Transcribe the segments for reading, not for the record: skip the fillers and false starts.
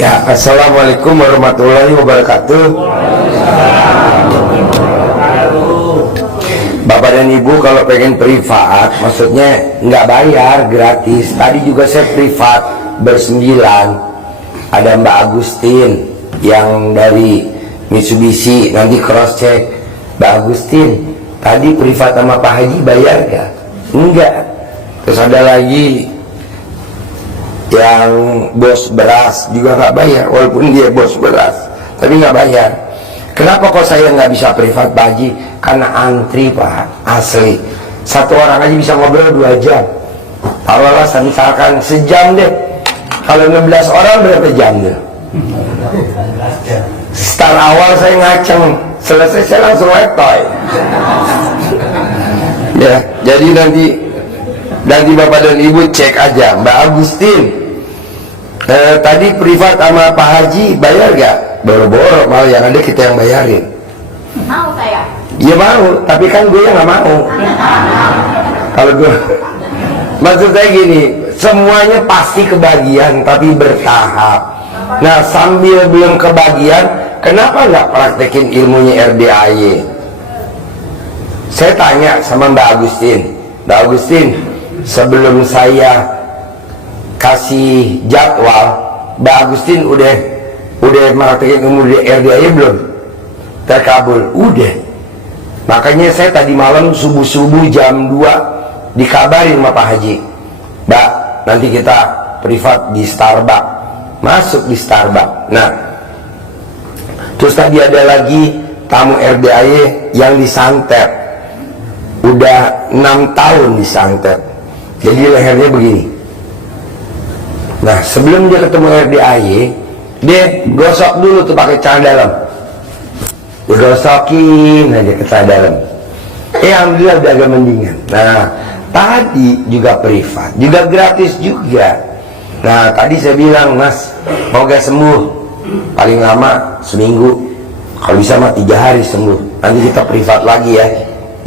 Ya, assalamualaikum warahmatullahi wabarakatuh. Bapak dan Ibu kalau pengen privat, maksudnya nggak bayar, gratis. Tadi juga saya privat bersembilan. Ada Mbak Agustin yang dari Mitsubishi, nanti cross check. Mbak Agustin, tadi privat sama Pak Haji bayar gak? Enggak. Terus ada lagi yang bos beras juga nggak bayar, walaupun dia bos beras tapi nggak bayar. Kenapa kok saya nggak bisa privat Pak Haji? Karena antri Pak, asli. Satu orang aja bisa ngobrol 2 jam. Taruhlah misalkan sejam deh, kalau 16 orang berapa jam deh? Start awal saya ngaceng, selesai saya langsung letoy. Ya, jadi nanti Bapak dan Ibu cek aja. Mbak Agustin, tadi privat sama Pak Haji bayar gak? Boro-boro, malah yang ada kita yang bayarin. Mau saya? Ya mau, tapi kan gue yang gak mau. Kalau gue, maksud saya gini, semuanya pasti kebagian tapi bertahap. Nah, sambil belum kebagian, kenapa nggak praktekin ilmunya RDAY? Saya tanya sama Mbak Agustin, Mbak Agustin, sebelum saya kasih jadwal, Mbak Agustin udah praktekin ilmu RDAY belum? Terkabul? Udah. Makanya saya tadi malam subuh-subuh jam 2 dikabarin sama Pak Haji, Mbak, nanti kita privat di Starbucks. Masuk di Starbucks. Nah, terus tadi ada lagi tamu RDAY yang disantet, udah 6 tahun disantet, jadi lehernya begini. Nah, sebelum dia ketemu RDAY, dia gosok dulu tuh pakai celana dalam, digosokin aja ke celana dalam. Alhamdulillah udah agak mendingan. Nah, tadi juga privat, juga gratis juga. Nah, tadi saya bilang, Mas, mau gak sembuh? Paling lama seminggu, kalau bisa mah 3 hari sembuh. Nanti kita privat lagi ya.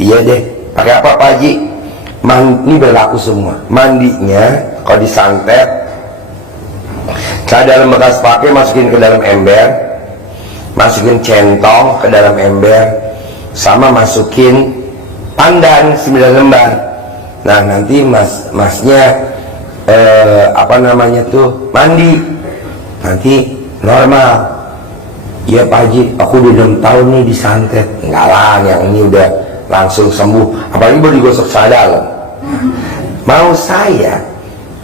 Iya deh. Pakai apa Pak Haji? Ini berlaku semua. Mandinya kalau disantet, celana dalam bekas pakai masukin ke dalam ember, masukin centong ke dalam ember, sama masukin pandan 9 lembar. Nah, nanti masnya mandi, nanti normal. Ya Pak Haji, aku udah 6 tahun nih disantet. Enggak lah, yang ini udah langsung sembuh, apalagi baru digosok celana dalam. Mau saya,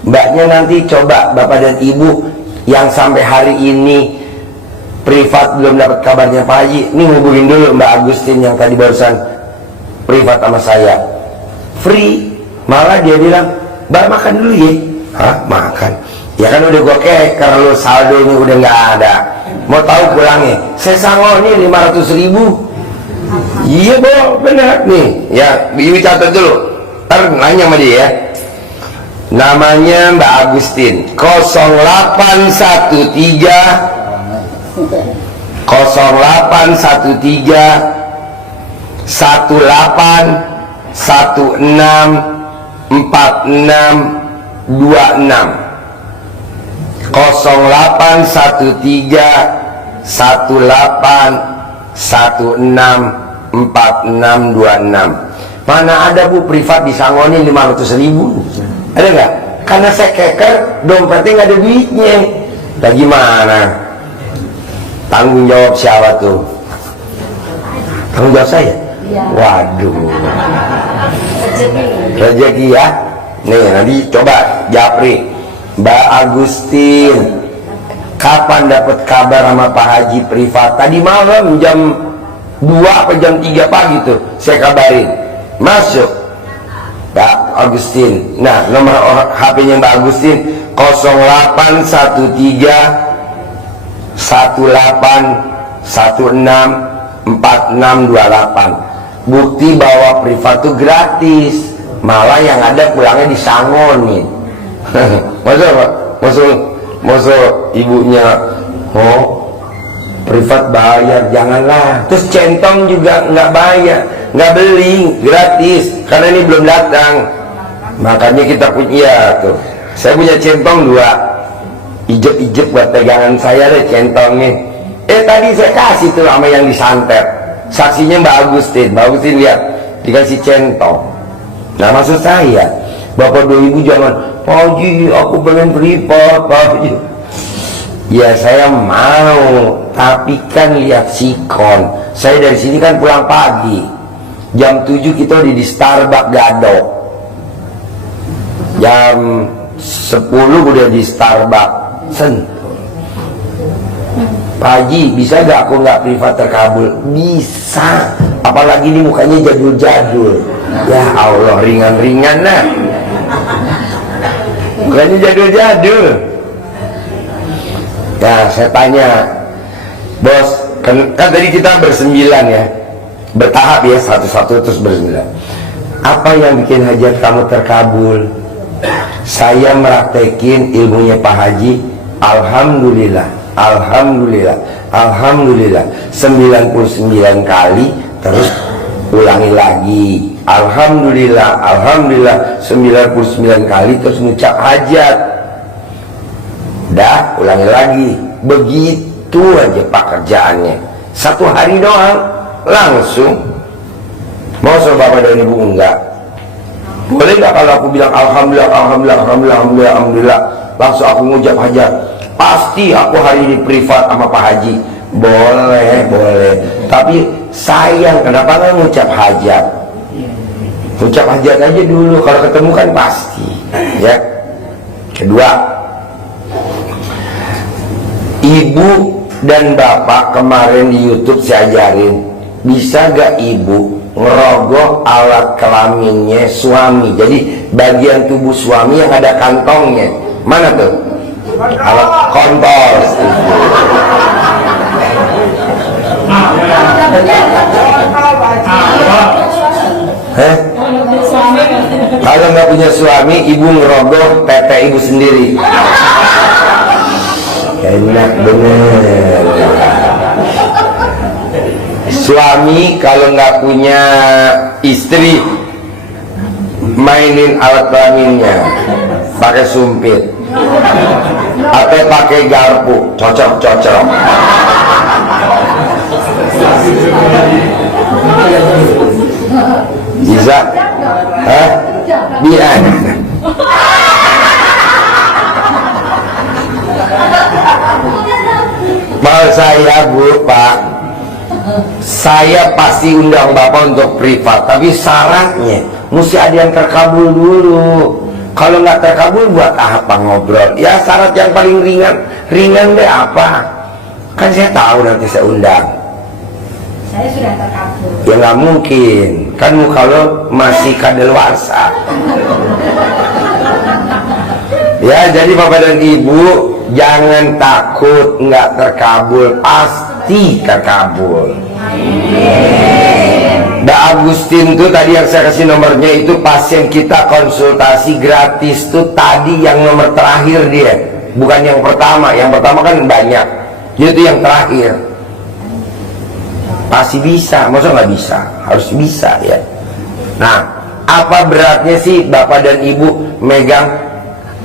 mbaknya nanti coba Bapak dan Ibu yang sampai hari ini privat belum dapat kabarnya Pak Haji, ini hubungin dulu Mbak Agustin yang tadi barusan privat sama saya, free. Malah dia bilang, Mbak makan dulu ya. Hah? Makan? Ya kan udah gue keker, lu saldonya udah nggak ada. Mau tahu pulangnya? Saya sangoni 500.000. Iya boh, benar nih. Ya, Ibu catat dulu. Ntar nanya sama dia ya. Namanya Mbak Agustin. 0813 0813-18-46. Mana ada Bu privat disangoni 500.000? Ada nggak? Karena saya keker, dompetnya nggak ada duitnya. Nah gimana? Tanggung jawab siapa tuh? Tanggung jawab saya? Ya. Waduh, rezeki ya. Nih nanti coba Japri, Mbak Agustin, kapan dapat kabar sama Pak Haji privat? Tadi malam jam 2 apa jam 3 pagi tuh saya kabarin masuk Mbak Agustin. Nah, nomor HP-nya Mbak Agustin 0813 18164628. Bukti bahwa privat itu gratis, malah yang ada pulangnya disangoni. Masuk ibunya, oh privat bayar, janganlah. Terus centong juga nggak bayar, nggak beli, gratis, karena ini belum datang. Makanya kita punya, ya tuh, saya punya centong 2, Ijet-ijet buat pegangan saya deh centongnya. Tadi saya kasih tuh sama yang disantet. Saksinya Mbak Agustin lihat dikasih centong. Nah maksud saya, Bapak 2000 jangan, Pak Haji aku pengen privat Pak Haji. Ya saya mau, tapi kan lihat sikon. Saya dari sini kan pulang pagi, jam 7 kita di Starbucks Gadok, jam 10 udah di Starbucks Sentul. Pak Haji bisa gak aku nggak privat terkabul? Bisa, apalagi ini mukanya jadul-jadul. Ya Allah, ringan-ringan nah, mukanya jadul-jadul. Nah saya tanya, bos, kan tadi kita bersembilan ya, bertahap ya, satu-satu terus bersembilan. Apa yang bikin hajat kamu terkabul? Saya meraktekin ilmunya Pak Haji. Alhamdulillah, Alhamdulillah, Alhamdulillah 99 kali, terus ulangi lagi. Alhamdulillah, Alhamdulillah 99 kali, terus ngucap hajat. Dah, ulangi lagi. Begitu aja Pak kerjaannya. Satu hari doang, langsung. Mau suruh Bapak dan Ibu enggak? Boleh nggak kalau aku bilang Alhamdulillah, Alhamdulillah, Alhamdulillah, Alhamdulillah, Alhamdulillah, langsung aku ngucap hajat? Pasti aku hari ini privat sama Pak Haji. Boleh, boleh. Tapi sayang, kenapa nggak ngucap hajat? Ngucap hajat aja dulu, kalau ketemu kan pasti. Ya. Kedua, Ibu dan Bapak kemarin di YouTube saya ajarin, bisa gak Ibu ngerogoh alat kelaminnya suami? Jadi bagian tubuh suami yang ada kantongnya, mana tuh? Alat kontol. Kalau nggak punya suami, Ibu ngerogoh tete Ibu sendiri. Enak bener. Suami kalau nggak punya istri, mainin alat kelaminnya pakai sumpit atau pakai garpu, cocok-cocok. Bisa? Hah? Biar. Mau saya Bu, Pak, saya pasti undang Bapak untuk privat, tapi syaratnya mesti ada yang terkabul dulu. Kalau nggak terkabul buat apa ngobrol? Ya syarat yang paling ringan deh apa? Kan saya tahu nanti saya undang. Saya sudah terkabul. Ya nggak mungkin, kan muka lo masih kadaluarsa. Ya jadi Bapak dan Ibu jangan takut nggak terkabul, pasti terkabul. Mbak Agustin tuh tadi yang saya kasih nomornya itu pasien kita konsultasi gratis tuh tadi yang nomor terakhir dia, bukan yang pertama. Yang pertama kan banyak, itu yang terakhir. Pasti bisa, masa nggak bisa? Harus bisa ya. Nah, apa beratnya sih Bapak dan Ibu megang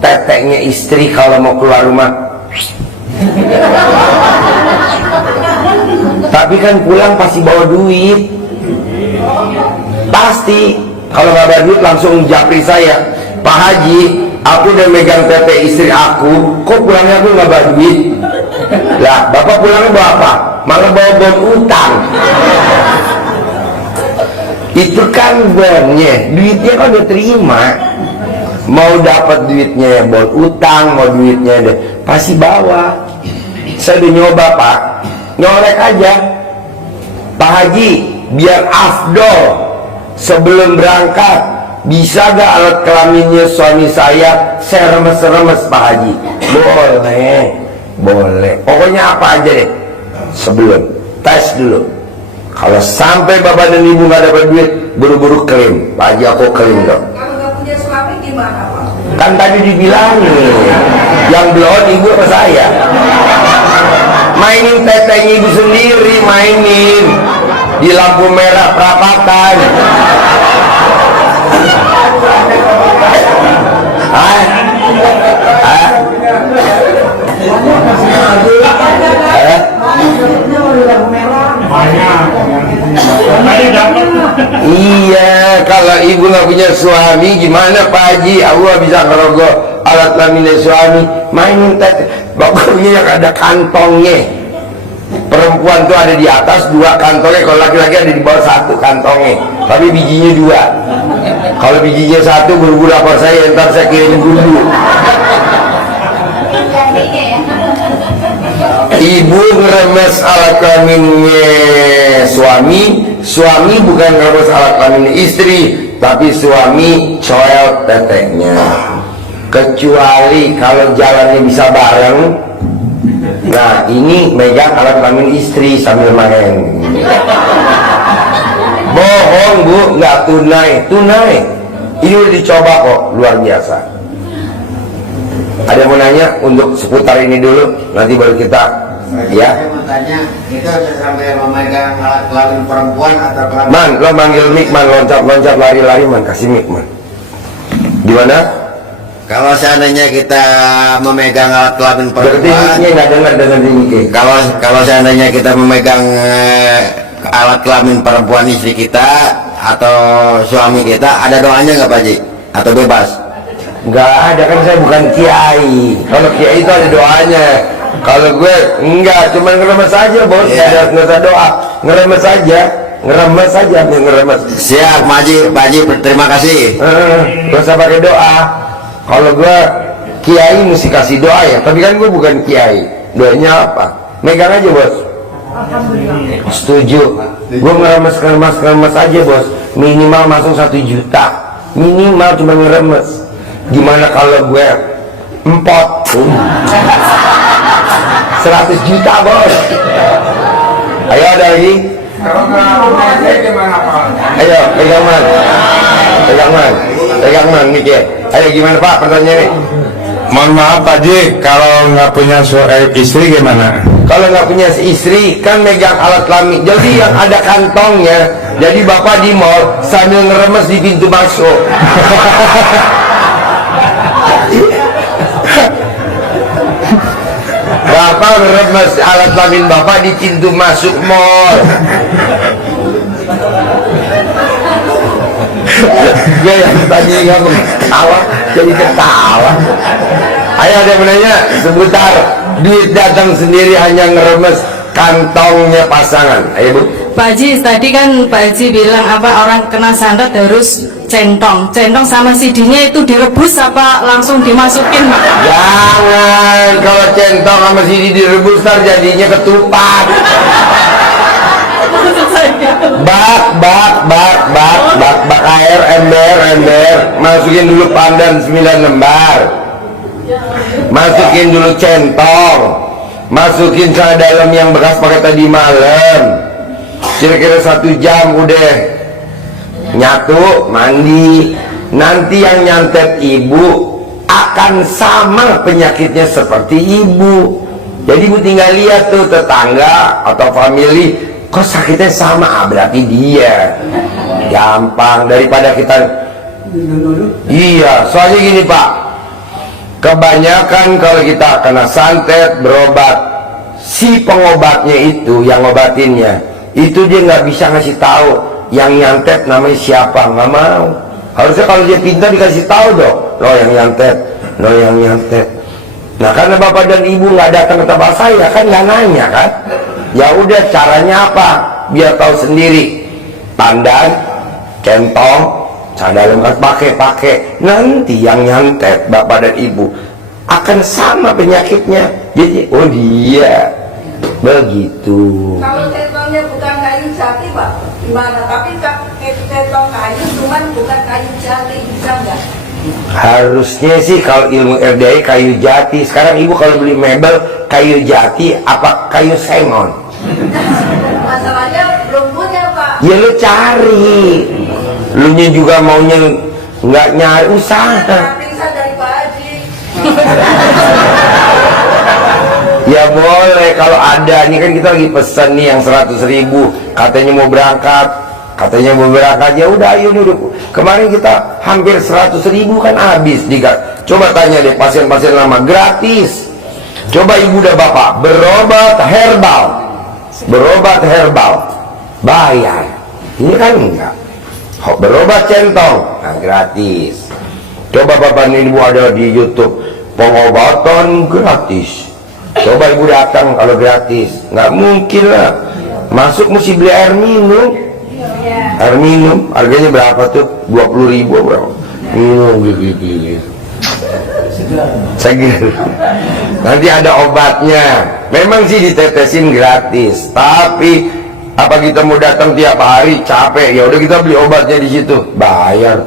teteknya istri kalau mau keluar rumah? Tapi kan pulang pasti bawa duit. Pasti kalau nggak bawa duit langsung japri saya, Pak Haji, aku udah megang tete istri aku, kok pulangnya aku nggak bawa duit? Lah, Bapak pulangnya bawa apa? Malah bawa bon utang. Itu kan bonnya, duitnya kan udah terima. Mau dapat duitnya bon utang, mau duitnya deh pasti bawa. Saya udah nyoba Pak, nyolek aja. Pak Haji, biar afdol sebelum berangkat, bisa gak alat kelaminnya suami saya remes-remes Pak Haji? Boleh, boleh. Pokoknya apa aja deh, sebelum tes dulu. Kalau sampai Bapak dan Ibu nggak dapat duit, buru-buru klaim. Pak Haji, aku klaim dong. Kalau nggak punya suami gimana Pak? Kan tadi dibilangin, yang belum Ibu apa saya? Mainin tetenya Ibu sendiri, mainin di lampu merah perapatan. nggak punya suami, gimana Pak Haji? Allah bisa ngerogoh alat kelamin suami. Main pokoknya yang ada kantongnya. Perempuan tuh ada di atas 2 kantongnya, kalau laki-laki ada di bawah 1 kantongnya, tapi bijinya 2. Kalau bijinya 1, buru-buru lapor saya, ntar saya kirim dulu. Ibu ngeremes alat kelaminnya suami, suami bukan ngeremes alat kelaminnya istri, tapi suami coel teteknya. Kecuali kalau jalannya bisa bareng. Nah, ini megang alat kelamin istri sambil main. Bohong Bu, nggak tunai. Tunai. Ini udah dicoba kok, luar biasa. Ada yang mau nanya untuk seputar ini dulu, nanti baru kita ya. Saya mau tanya, itu sampai memegang alat kelamin perempuan atau kelamin? Man, lo manggil Mik, man, loncat-loncat, lari-lari, man, kasih Mik, man. Gimana? Kalau seandainya kita memegang alat kelamin Berarti perempuan, Miknya nggak dengar dengan Mik. kalau seandainya kita memegang alat kelamin perempuan istri kita atau suami kita, ada doanya nggak Pak Haji? Atau bebas? Nggak ada, kan saya bukan kiai. Kalau kiai itu ada doanya. Kalau gue enggak, cuma ngeremes aja bos. Iya. Nggak ada doa, ngeremes aja, ngeremes aja, ngeremes. Siap, Pak Haji, terima kasih. Gak usah pakai doa. Kalau gue kiai mesti kasih doa ya, tapi kan gue bukan kiai. Doanya apa? Megang aja bos. Setuju. Gue ngeremes aja bos. Minimal masuk 1 juta. Minimal cuma ngeremes. Gimana kalau gue empot? 100 juta bos. Ayo ada lagi. Ayo pegang man. Pegang man nih ya. Ayo gimana Pak pertanyaannya? Mohon maaf Pak Haji, kalau nggak punya istri gimana? Kalau nggak punya istri kan megang alat kelamin, jadi yang ada kantongnya. Jadi bapak di mall sambil ngeremes di pintu masuk. Bapak ngeremes alat kelamin bapak di pintu masuk mall. Gue yang tadi nggak ketawa jadi ketawa. Ayo ada yang menanya seputar duit datang sendiri hanya ngeremes kantongnya pasangan. Ayo Bu. Pak Haji, tadi kan Pak Haji bilang apa orang kena santet harus centong sama CD-nya itu direbus apa langsung dimasukin Pak? Jangan, kalau centong sama sini direbus ntar jadinya ketupat. Bak air ember, masukin dulu pandan 9 lembar, masukin dulu centong, masukin celana dalam yang bekas pakai tadi malam, kira-kira 1 jam udah nyatu, mandi. Nanti yang nyantet ibu akan sama penyakitnya seperti ibu. Jadi ibu tinggal lihat tuh tetangga atau family, kok sakitnya sama, berarti dia. Gampang daripada kita. Iya, soalnya gini Pak, kebanyakan kalau kita kena santet berobat, si pengobatnya itu yang ngobatinnya itu dia nggak bisa ngasih tahu yang nyantet namanya siapa, nggak mau. Harusnya kalau dia pintar dikasih tahu dong, lo yang nyantet. Nah karena bapak dan ibu nggak datang ke tempat saya kan, nggak nanya kan, ya udah caranya apa biar tahu sendiri. Pandan, centong, dalam kan pakai. Nanti yang nyantet bapak dan ibu akan sama penyakitnya. Jadi oh dia begitu. Kalau centongnya bukan kayu jati Pak, gimana? Tapi centong kayu cuman bukan kayu jati, bisa nggak? Harusnya sih kalau ilmu RDI kayu jati. Sekarang ibu kalau beli mebel kayu jati apa kayu sengon? Masalahnya belum punya Pak. Ya lu cari. Lu nya juga maunya nggak nyari, usaha. Pingsan dari Pak Haji. Ya boleh kalau ada. Ini kan kita lagi pesan nih yang 100.000, katanya mau berangkat, ya udah ayo dulu. Kemarin kita hampir 100.000 kan habis. Coba tanya deh pasien-pasien lama gratis. Coba ibu dan bapak berobat herbal bayar. Ini kan enggak. berobat centong, nah gratis. Coba bapak ibu ada di YouTube, pengobatan gratis. Coba ibu datang kalau gratis, nggak mungkin lah. Masuk mesti beli air minum. Air minum harganya berapa tuh? 20.000 berapa? Minum gigi. Seger. Nanti ada obatnya. Memang sih ditetesin gratis, tapi apa kita mau datang tiap hari capek? Ya udah kita beli obatnya di situ, bayar.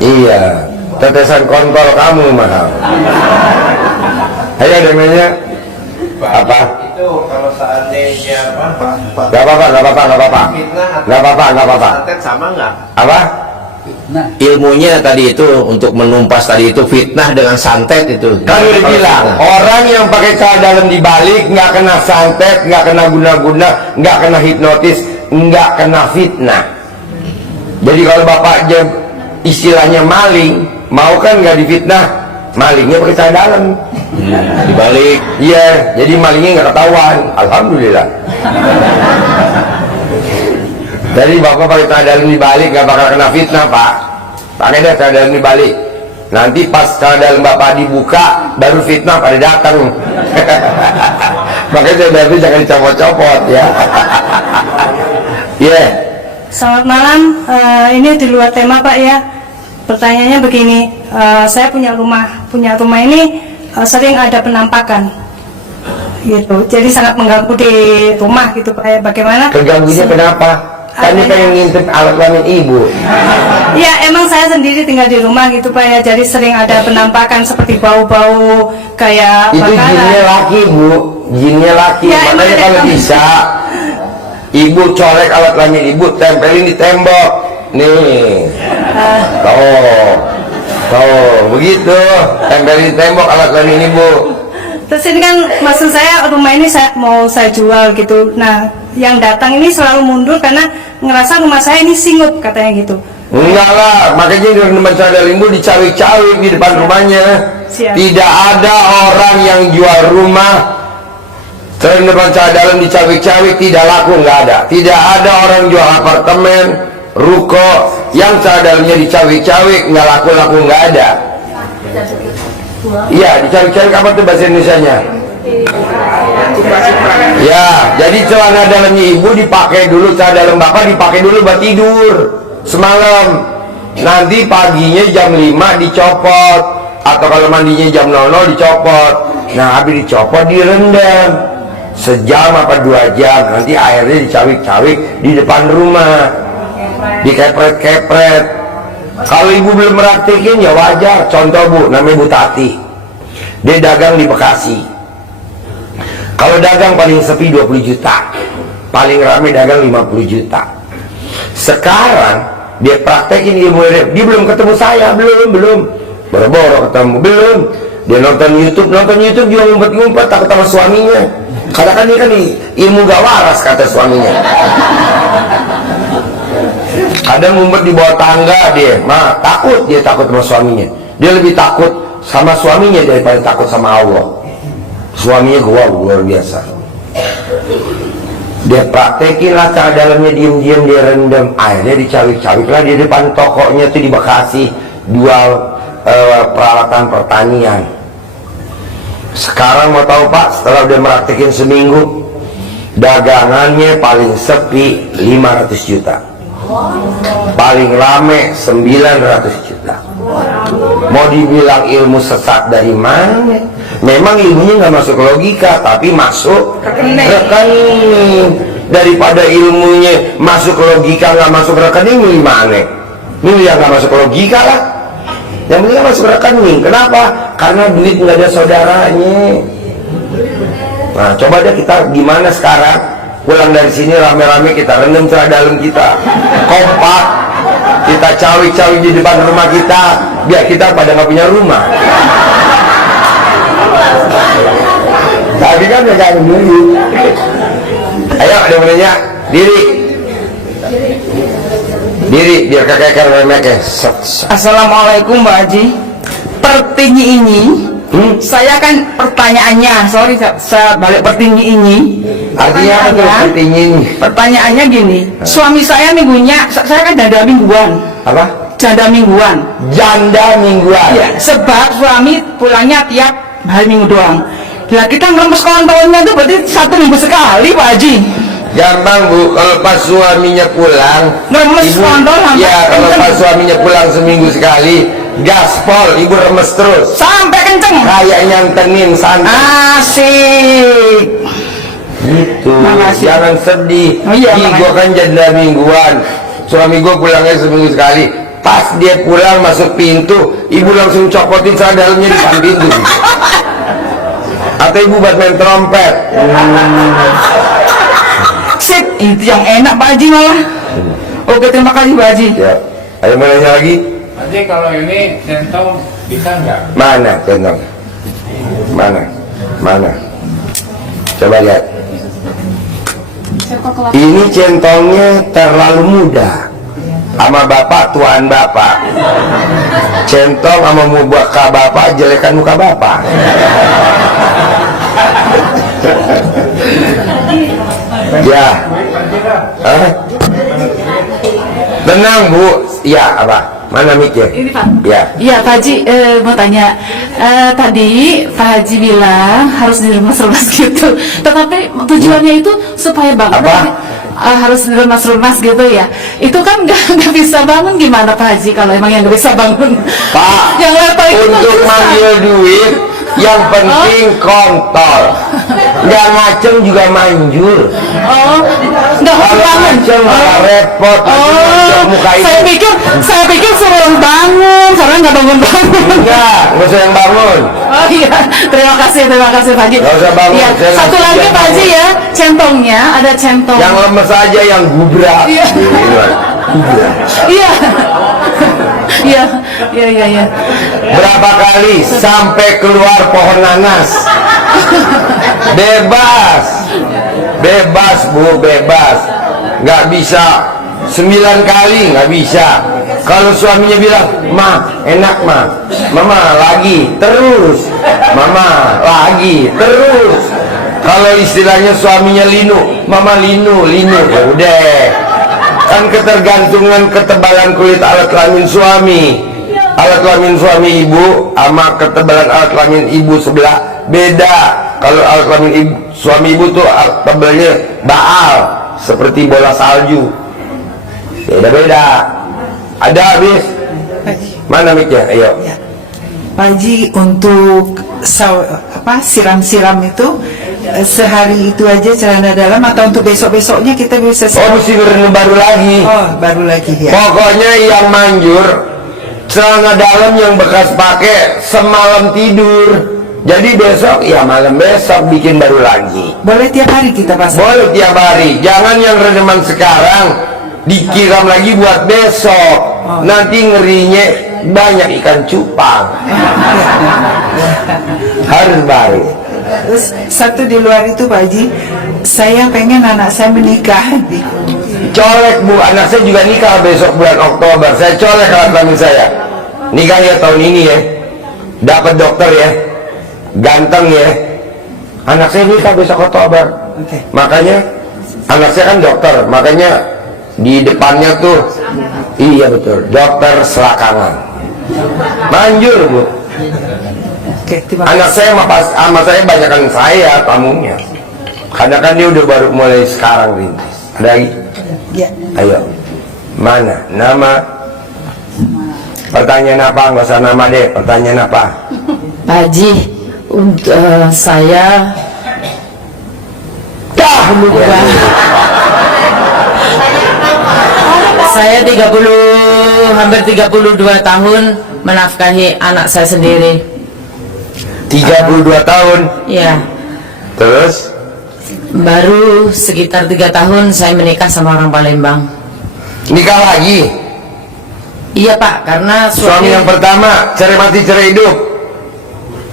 Iya, tetesan kontol kamu mahal. Ayo namanya apa? Itu kalau seandainya Gak apa-apa. santet sama nggak? Apa? Ilmunya tadi itu untuk menumpas tadi itu fitnah dengan santet itu. Kan udah bilang, orang yang pakai cara dalam dibalik nggak kena santet, nggak kena guna-guna, nggak kena hipnotis, nggak kena fitnah. Jadi kalau bapak istilahnya maling, mau kan nggak difitnah, malingnya pakai cara dalam. Dibalik. Iya, jadi malingnya nggak ketahuan. Alhamdulillah. Jadi bapak pakai cara dalam dibalik nggak bakal kena fitnah, Pak. Pakai deh cara dalam dibalik. Nanti pas cara dalam bapak dibuka, baru fitnah pada datang. Makanya cara dalam jangan dicopot-copot ya. Iya. Selamat malam, ini di luar tema Pak ya. Pertanyaannya begini, saya punya rumah ini sering ada penampakan, gitu. Jadi sangat mengganggu di rumah gitu Pak ya. Bagaimana? Keganggunya kenapa? Kan ini pengen ngintip alat kelamin ibu. Ya emang saya sendiri tinggal di rumah gitu Pak ya. Jadi sering ada penampakan seperti bau-bau kayak Itu bakaran. jinnya laki bu, jinnya laki. Ya, emang Makanya ada kalau kamu. bisa, ibu colek alat kelamin ibu, tempelin di tembok. Nih, tuh, begitu. Tempelin di tembok alat kelamin ibu. Terus ini kan maksud saya rumah ini mau saya jual gitu. Nah yang datang ini selalu mundur karena ngerasa rumah saya ini singup katanya gitu. Enggak lah, makanya di rumah cadar ibu dicawik-cawik di depan rumahnya. Siap. Tidak ada orang yang jual rumah terus depan cadar dicawik-cawik, tidak laku, nggak ada. Tidak ada orang jual apartemen, ruko yang cadarnya dicawik-cawik, nggak laku-laku, nggak ada. Iya, dicawik-cawik apa tuh bahasa Indonesianya? Ya, jadi celana dalamnya ibu dipakai dulu, celana dalam bapak dipakai dulu buat tidur semalam. Nanti paginya jam 5 dicopot, atau kalau mandinya jam 00 dicopot. Nah, habis dicopot direndam sejam apa 2 jam. Nanti airnya dicawik-cawik di depan rumah, dikepret-kepret. Kalau ibu belum praktekin ya wajar. Contoh bu, namanya Bu Tati, dia dagang di Bekasi. Kalau dagang paling sepi 20 juta, paling rame dagang 50 juta. Sekarang dia praktekin ilmu dia belum ketemu saya, belum boro-boro ketemu, belum. Dia nonton YouTube juga ngumpet-ngumpet takut sama suaminya. Karena kan dia kan ilmu gak waras kata suaminya. Kadang ngumpet di bawah tangga dia, takut sama suaminya. Dia lebih takut sama suaminya daripada takut sama Allah. Suaminya luar biasa. Dia praktekin lah cara dalamnya, diem-diem dia rendam, airnya dicawik-cawik lah di depan tokonya tuh di Bekasi, jual peralatan pertanian. Sekarang mau tahu Pak, setelah udah praktekin seminggu, dagangannya paling sepi 500 juta, paling rame 900 juta. Mau dibilang ilmu sesat dari mana? Memang ilmunya nggak masuk logika, tapi masuk rekening. Daripada ilmunya masuk logika nggak masuk rekening, milih mana? Milih yang nggak masuk logika lah. Yang penting masuk rekening. Kenapa? Karena duit nggak ada saudaranya. Nah, coba deh kita gimana sekarang? Pulang dari sini rame-rame kita rendam celana dalam kita, kompak, kita cawik-cawik di depan rumah kita, biar kita pada nggak punya rumah. Tapi kan jangan dulu. Ayo, ada yang nanya, diri, biar kakek memek ya. Assalamualaikum Mbak Haji. Pertinyi ini Saya kan pertanyaannya, sorry saya balik pertinggi ini. Artinya apa tuh seperti ini? Pertanyaannya gini, suami saya minggunya, saya kan janda mingguan. Apa? Janda mingguan. Janda mingguan. Ya, sebab suami pulangnya tiap hari minggu doang. Nah kita ngeremes kontolnya itu berarti 1 minggu sekali Pak Haji. Gampang Bu, kalau pas suaminya pulang, Ngeremes kontol sampai ya kalau kenceng. pas suaminya pulang seminggu sekali, gaspol, ibu remes terus. Sampai kenceng. Kayak nyantenin santai. Asik. Gitu. Makasih. Jangan sedih. Oh iya, makasih. Gue kan janda mingguan. Suami gue pulangnya seminggu sekali. Pas dia pulang masuk pintu, ibu langsung copotin celana dalamnya di depan pintu. Atau ibu buat main trompet. Sip, itu yang enak Pak Haji malah. Oke, terima kasih Pak Haji. Ya. Ayo mau nanya lagi? Haji kalau ini centong bisa nggak? Mana centong? Mana? Mana? Coba lihat. Ini centongnya terlalu muda. Sama bapak, tuaan bapak. Centong sama muka bapak, jelekan muka bapak. Ya. Hah? Tenang Bu. Ya apa? Mana mic-nya? Ini Pak. Ya. Iya Pak Haji, mau tanya, tadi Pak Haji bilang harus diremas-remas gitu, tetapi tujuannya itu supaya bangun. Apa? Harus diremas-remas gitu ya. Itu kan nggak bisa bangun, gimana Pak Haji kalau emang yang nggak bisa bangun? Pak, yang level itu kan untuk susah. manggil duit yang penting kontol. Nggak ngaceng juga manjur. Oh, nggak harus Kalau bangun. ngaceng malah repot. Oh, Muka ibu. saya pikir suruh bangun, karena nggak bangun-bangun. Enggak usah yang bangun. Oh iya, terima kasih Pak Haji. Nggak usah bangun, Iya, saya satu ngasih lagi yang Pak Haji bangun. ya, centongnya ada centong. Yang lemes aja, yang gubrak. Iya. Gubrak. Iya. Iya, iya. Berapa kali sampai keluar pohon nanas? Bebas Bu, bebas. Nggak bisa 9 kali, nggak bisa. Kalau suaminya bilang, "Ma, enak Ma, Mama lagi terus, Mama lagi terus." Kalau istilahnya suaminya linu, Mama linu, ya udah. Kan ketergantungan ketebalan kulit alat kelamin suami. Alat kelamin suami ibu sama ketebalan alat kelamin ibu sebelah beda. Kalau alat kelamin suami ibu tuh tebalnya baal seperti bola salju. Beda-beda. Ada habis. Mana mic-nya? Ayo. Ya. Pak Haji, untuk siram-siram itu sehari itu aja celana dalam atau untuk besok-besoknya kita bisa Oh, mesti baru lagi. Oh, baru lagi ya. Pokoknya yang manjur celana dalam yang bekas pakai semalam tidur. Jadi besok ya malam besok bikin baru lagi. Boleh tiap hari kita pasang? Boleh tiap hari. Jangan yang redeman sekarang dikiram lagi buat besok. Nanti ngerinya banyak ikan cupang. Harus baru. Terus satu di luar itu Pak Haji, saya pengen anak saya menikah. Colek Bu, anak saya juga nikah besok bulan Oktober. Saya colek alat kelamin saya. Nikah ya tahun ini ya. Dapat dokter ya. Ganteng ya. Anak saya nikah besok Oktober. Makanya anak saya kan dokter, makanya di depannya tuh iya betul, dokter selakangan. Manjur Bu. Anak saya sama saya banyakan saya tamunya. Karena kan dia udah baru mulai sekarang rintis. Ada lagi? Ya. Ayo. Mana? Nama? Pertanyaan apa? Nggak usah nama deh. Pertanyaan apa? Pak Haji, saya Ya. Saya hampir 32 tahun menafkahi anak saya sendiri. 32 tahun. Ya, Terus? baru sekitar 3 tahun saya menikah sama orang Palembang. Nikah lagi? Iya Pak, karena Suami yang pertama cerai mati cerai hidup.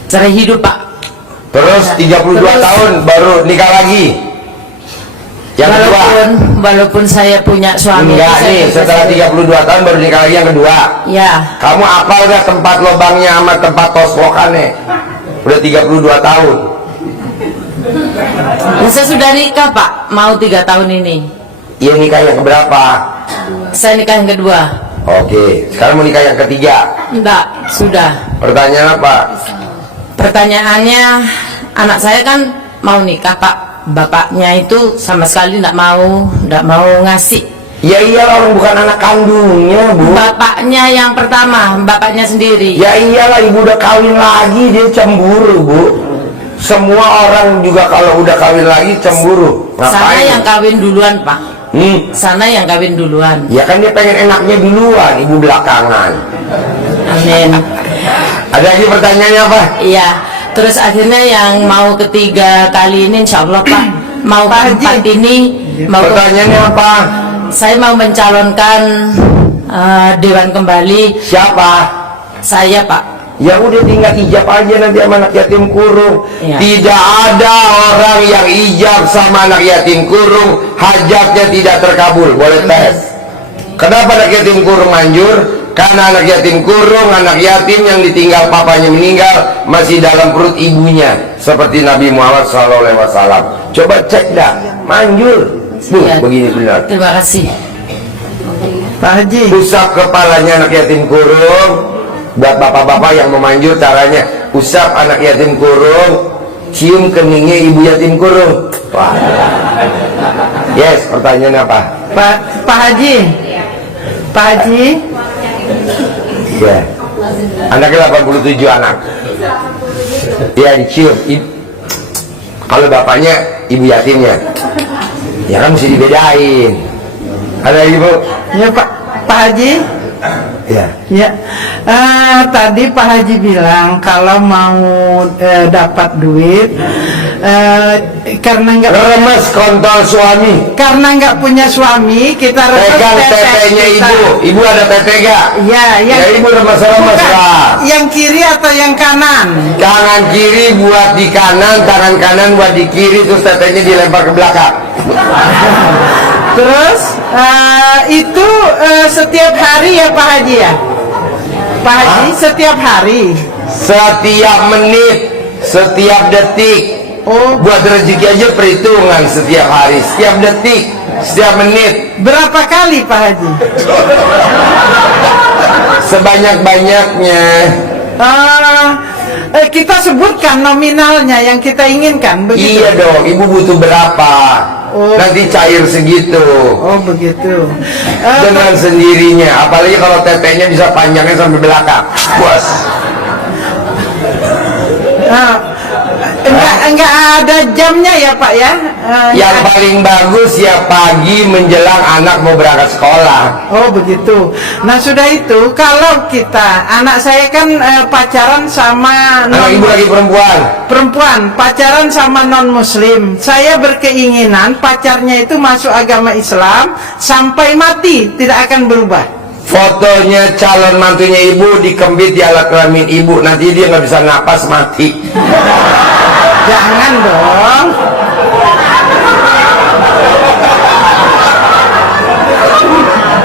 cerai hidup Pak. Terus 32 tahun baru nikah lagi. Yang kedua? Walaupun saya punya suami. Enggak saya nih, juga setelah sendiri. 32 tahun baru nikah lagi yang kedua. Ya. Kamu apal gak tempat lubangnya sama tempat toslokannya? udah 32 tahun. Saya sudah nikah Pak, mau 3 tahun ini. Iya, nikah yang keberapa? Saya nikah yang kedua. Oke, sekarang mau nikah yang ketiga. Enggak, sudah. Pertanyaan apa? Pertanyaannya, anak saya kan mau nikah Pak, bapaknya itu sama sekali enggak mau ngasih. Ya iyalah, orang bukan anak kandungnya, Bu. Bapaknya yang pertama, bapaknya sendiri. Ya iyalah, ibu udah kawin lagi, dia cemburu, Bu. Semua orang juga kalau udah kawin lagi cemburu. Sana yang kawin duluan Pak. Sana yang kawin duluan. Ya kan dia pengen enaknya duluan, ibu belakangan. Amin. Ada lagi pertanyaannya apa? Iya. Terus akhirnya yang mau ketiga kali ini insya Allah Pak, mau keempat ini, mau Pertanyaannya apa? saya mau mencalonkan Dewan Kembali. Siapa? Saya Pak. Ya udah tinggal ijab aja nanti sama anak yatim kurung. Iya. Tidak ada orang yang ijab sama anak yatim kurung hajatnya tidak terkabul. Boleh tes. Kenapa anak yatim kurung manjur? Karena anak yatim kurung, anak yatim yang ditinggal papanya meninggal masih dalam perut ibunya, seperti Nabi Muhammad SAW. Coba cek dah, manjur. Iya. Begini benar. Terima kasih. Pak Haji. Usap kepalanya anak yatim kurung. Buat bapak-bapak yang memanjur, caranya usap anak yatim kurung, cium keningnya ibu yatim kurung. Wah. Yes, pertanyaannya apa? Pak Haji. Pak Haji. Ya. Anaknya 87 anak. Ya, dicium. Kalau bapaknya ibu yatimnya, ya kan mesti dibedain. Ada ibu? Ya Pak Haji. Ya. Ya, tadi Pak Haji bilang kalau mau dapat duit karena nggak punya suami kita pegang tetenya ibu ada tete gak? Ya, ya ibu remes-remes lah. Yang kiri atau yang kanan? Tangan kiri buat di kanan, tangan kanan buat di kiri, terus tetenya dilempar ke belakang. Terus itu setiap hari ya Pak Haji ya? Pak Haji, setiap hari? Setiap menit, setiap detik. Oh, buat rezeki aja perhitungan setiap hari, setiap detik, setiap menit. Berapa kali Pak Haji? Sebanyak-banyaknya. Kita sebutkan nominalnya yang kita inginkan, begitu? Iya dong, ibu butuh berapa? Oh. Nanti cair segitu. Oh begitu. Dengan sendirinya, apalagi kalau tetenya bisa panjangnya sampai belakang. Puas. Enggak ada jamnya ya Pak ya? Yang paling bagus ya pagi menjelang anak mau berangkat sekolah. Oh begitu. Nah sudah itu, kalau kita, anak saya kan pacaran sama Anak ibu lagi perempuan, pacaran sama non muslim. Saya berkeinginan pacarnya itu masuk agama Islam sampai mati, tidak akan berubah. Fotonya calon mantunya ibu dikembit di alat kelamin ibu, nanti dia nggak bisa napas, mati. Jangan dong.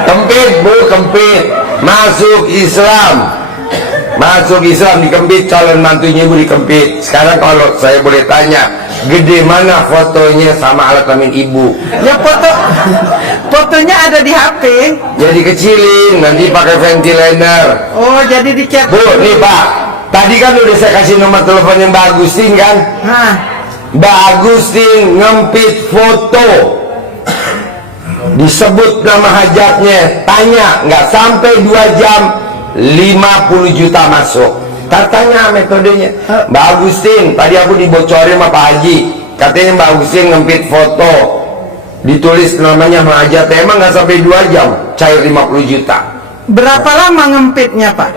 Kempit bu, kempit. Masuk Islam dikempit, calon mantunya ibu dikempit. Sekarang kalau saya boleh tanya, gede mana fotonya sama alat kelamin ibu? Ya fotonya ada di HP. Jadi kecilin, nanti pakai ventilator. Oh jadi dicat. Bu, nih Pak, tadi kan udah saya kasih nomor teleponnya Mbak Agustin kan? Nah, Mbak Agustin ngempit foto, disebut nama hajatnya, tanya, nggak sampai 2 jam 50 juta masuk. Tanya metodenya. Mbak Agustin, tadi aku dibocorin sama Pak Haji, katanya Mbak Agustin ngempit foto, ditulis namanya hajat, emang nggak sampai 2 jam cair 50 juta. berapa lama ngempitnya Pak?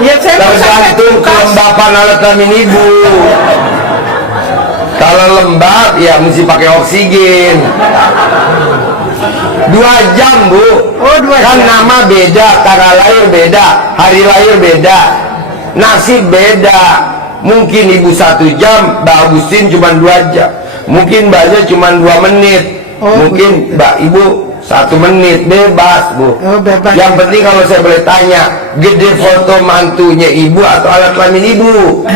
Ya saya Tergantung kelembapan alat kelamin ibu. Kalau lembab ya mesti pakai oksigen. 2 jam bu. Oh 2 kan jam. nama beda, tanggal lahir beda, hari lahir beda, nasib beda. Mungkin ibu 1 jam, Mbak Agustin cuma 2 jam. Mungkin mbaknya cuma 2 menit. Oh, mungkin mbak ibu 1 menit bebas Bu. Oh, bebas. Yang penting kalau saya boleh tanya, gede foto mantunya ibu atau alat kelamin ibu?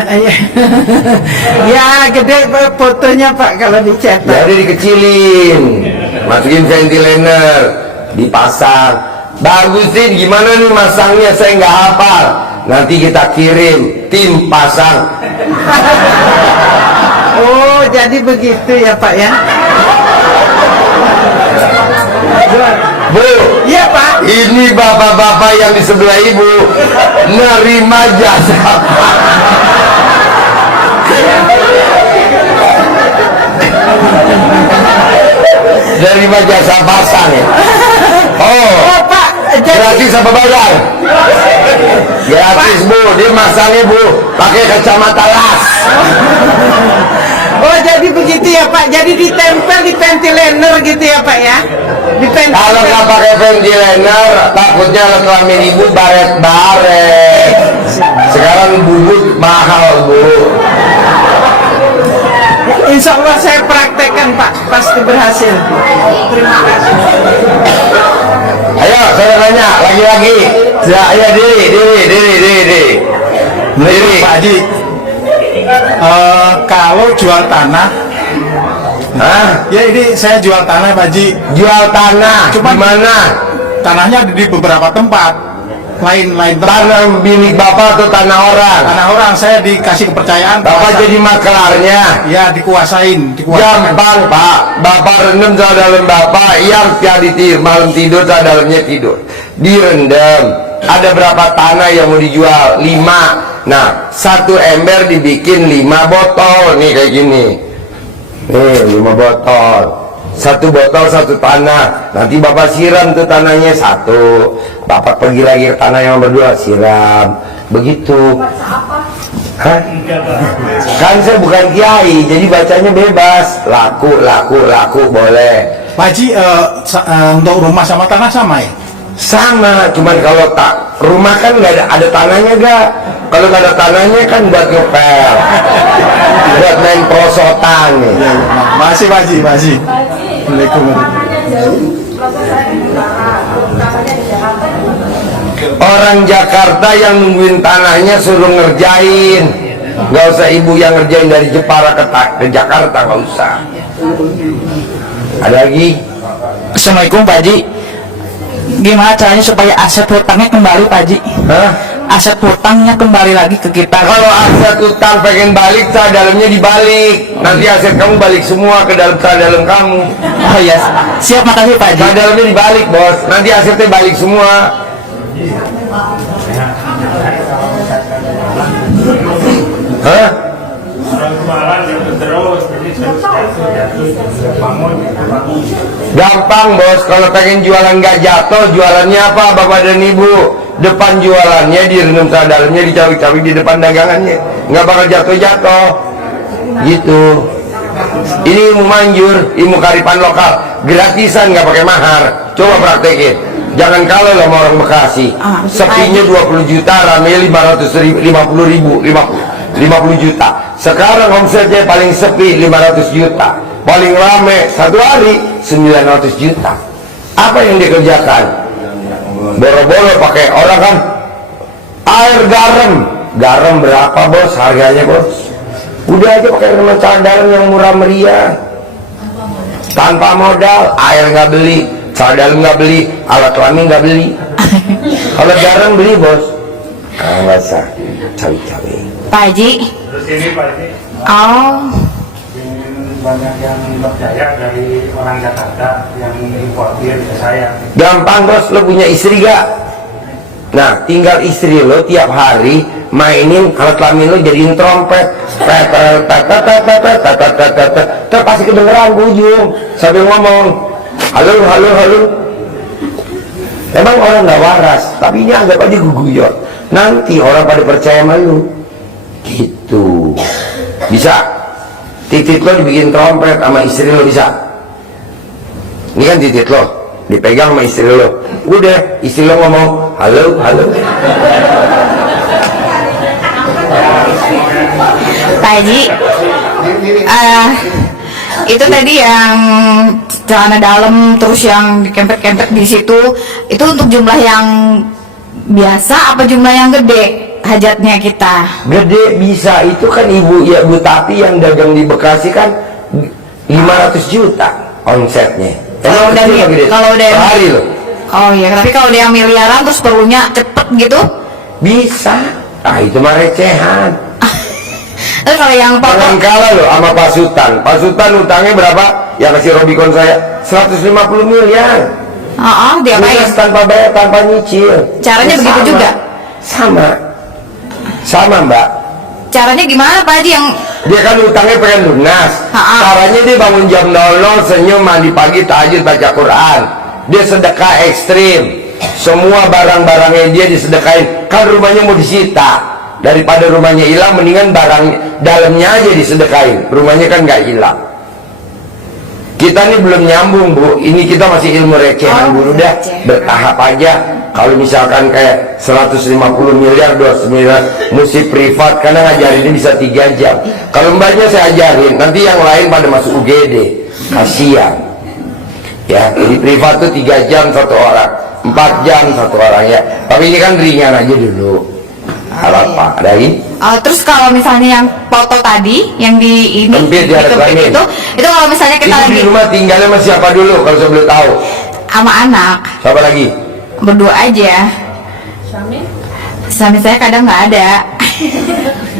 Ya gede fotonya Pak kalau dicetak. Jadi dikecilin, masukin ventilator, dipasang. Bagusin gimana nih masangnya, saya nggak hafal. Nanti kita kirim tim pasang. Oh jadi begitu ya Pak ya. Bu, Iya Pak. ini bapak-bapak yang di sebelah ibu nerima jasa. Nerima jasa pasang ya. Oh Pak, jadi Gratis apa bayar? Gratis Bu, dia masangnya Bu pakai kacamata las. oh jadi begitu ya Pak. Jadi ditempel di ventilator gitu ya Pak ya. Di Kalau nggak pakai ventilator, takutnya alat kelamin ibu baret-baret. Sekarang bubut mahal Bu. Insya Allah saya praktekkan Pak, pasti berhasil. Terima kasih. Ayo saya nanya lagi-lagi. Ya, ayo diri. Pak Haji, kalau jual tanah, Hah? ya ini saya jual tanah Pak Haji. Jual tanah di mana? Tanahnya ada di beberapa tempat, lain tempat. Tanah milik Bapak atau tanah orang? Tanah orang saya dikasih kepercayaan. Bapak jadi makelarnya. Ya dikuasain. Gampang Pak, Bapak rendam saya dalam Bapak yang tiap malam tidur saya dalamnya tidur direndam. Ada berapa tanah yang mau dijual? 5. Nah 1 ember dibikin 5 botol nih kayak gini. Nih 5 botol, 1 botol 1 tanah. Nanti Bapak siram tuh tanahnya 1. Bapak pergi lagi ke tanah yang berdua siram. Begitu. Hah? Kan saya bukan kiai, jadi bacanya bebas. Laku boleh. Pak Haji, untuk rumah sama tanah sama ya? Sama, cuman kalau tak rumah kan nggak ada tanahnya gak. Kalau nggak ada tanahnya kan buat ngepel, buat main prosotan nih. Masih Pak Haji, masih. Waalaikumsalam. Orang Jakarta yang nungguin tanahnya suruh ngerjain. Nggak usah ibu yang ngerjain dari Jepara ke Jakarta, nggak usah. Ada lagi? Assalamualaikum Pak Haji. Gimana caranya supaya aset hutangnya kembali Pak Haji? Hah? Aset hutangnya kembali lagi ke kita. Kalau aset utang pengen balik, dalamnya dibalik. Nanti aset kamu balik semua ke dalam dalam kamu. Oh iya, siap, makasih Pak Haji. Dalamnya dibalik bos. Nanti asetnya balik semua. Hah? Gampang bos, kalau pengen jualan nggak jatuh, jualannya apa Bapak dan Ibu? Depan jualannya direndam dalamnya, dicawik-cawik di depan dagangannya, nggak bakal jatuh-jatuh. Gitu. Ini ilmu manjur, ilmu karipan lokal, gratisan, nggak pakai mahar. Coba praktekin. Jangan kalah sama orang Bekasi. Sepinya 20 juta, rame 50 juta. Sekarang omsetnya paling sepi 500 juta. Paling rame 1 hari 900 juta. Apa yang dikerjakan? Boro-boro pakai orang kan air garam berapa bos harganya bos? Udah aja pakai nama cadaran yang murah meriah, tanpa modal. Air nggak beli, cadaran nggak beli, alat kelamin nggak beli. Kalau garam beli bos, nggak usah cawi-cawi. Pak Haji. Oh. Banyak yang percaya dari orang Jakarta yang importir ke saya. Gampang bos, lo punya istri gak? Nah, tinggal istri lo tiap hari mainin alat kelamin lo jadiin trompet. Pasti kedengeran ujung sambil ngomong halo. Emang orang nggak waras, tapi ini anggap aja guguyon. Nanti orang pada percaya sama lo. Gitu. Bisa. Titit lo dibikin trompet sama istri lo, bisa. Ini kan titit lo dipegang sama istri lo, udah istri lo ngomong halo. Pak Haji, Itu tadi yang celana dalam terus yang dikempet-kempet di situ, itu untuk jumlah yang biasa apa jumlah yang gede hajatnya kita? Gede bisa, itu kan ibu ya Bu Tati yang dagang di Bekasi kan 500 juta omsetnya. Kalau udah yang sehari loh. Oh iya, tapi kalau udah yang miliaran terus perlunya cepet gitu? Bisa. Nah itu mah recehan. Terus kalau yang Jangan kalah loh sama Pak Sultan. Pak Sultan utangnya berapa? Yang kasih Robicon saya 150 miliar. Diapain? Lunas tanpa bayar, tanpa nyicil. Caranya Ya, begitu sama. juga? Sama Mbak. Caranya gimana Pak Haji yang Dia kan utangnya pengen lunas. Caranya dia bangun jam 00, senyum, mandi pagi, tahajud, baca Quran. Dia sedekah ekstrim. Semua barang-barangnya dia disedekain. Kan rumahnya mau disita. Daripada rumahnya hilang, mendingan barang dalamnya aja disedekain. Rumahnya kan nggak hilang. Kita ini belum nyambung Bu. Ini kita masih ilmu recehan dulu dah. Bertahap aja. Kalau misalkan kayak 150 miliar, 200 miliar musik privat, karena ngajarinnya bisa 3 jam. Kalau mbaknya saya ajarin, nanti yang lain pada masuk UGD. Kasihan. Ya, di privat tuh 3 jam satu orang, 4 jam satu orang ya. Tapi ini kan ringan aja dulu. Apa? Ada lagi? terus kalau misalnya yang foto tadi yang di ini Tempit, dia ada dikempit klangin. itu kalau misalnya kita Ibu lagi di rumah tinggalnya sama siapa dulu kalau saya boleh tahu? sama anak Siapa lagi? berdua aja. Suami saya kadang nggak ada.